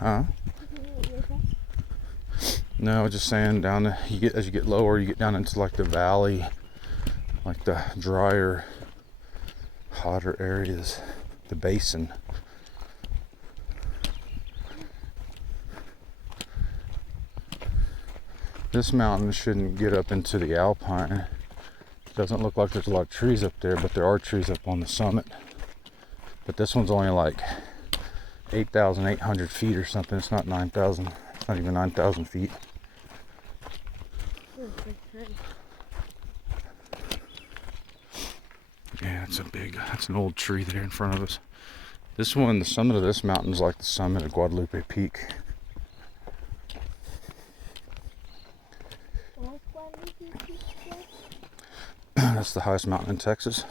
Huh? No, just saying down as you get lower, you get down into like the valley, like the drier, hotter areas, the basin. This mountain shouldn't get up into the alpine. Doesn't look like there's a lot of trees up there, but there are trees up on the summit. But this one's only like 8,800 feet or something. It's not 9,000. It's not even 9,000 feet. Yeah, that's an old tree there in front of us. This one, the summit of this mountain is like the summit of Guadalupe Peak. That's the highest mountain in Texas.